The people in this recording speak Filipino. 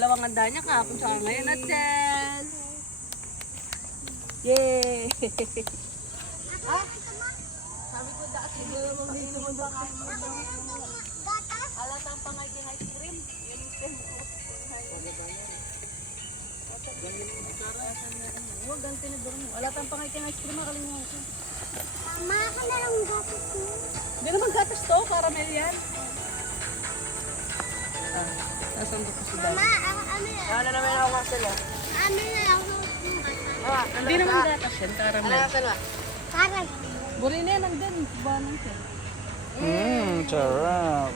Dalawang handa niya kahapon sa ngayon at Chel. Yay! Ah? Sabi ko dati siguro mamili mo ba kain mo daw. Alatang pangay kay ice cream. Huwag ganti na doon. Alatang pangay kay ice cream. Makalimutan ko. Mama, ako na lang gatas mo. Hindi naman gatas to. Caramel yan. Nasaan ko si Dad? Mama, ako amin na. Ano naman ako masala? Amin na lang yung gatas. Hindi naman gatas yan. Caramel. Masala? Parang. Buri na yan ang din. Banang siya. Sarap.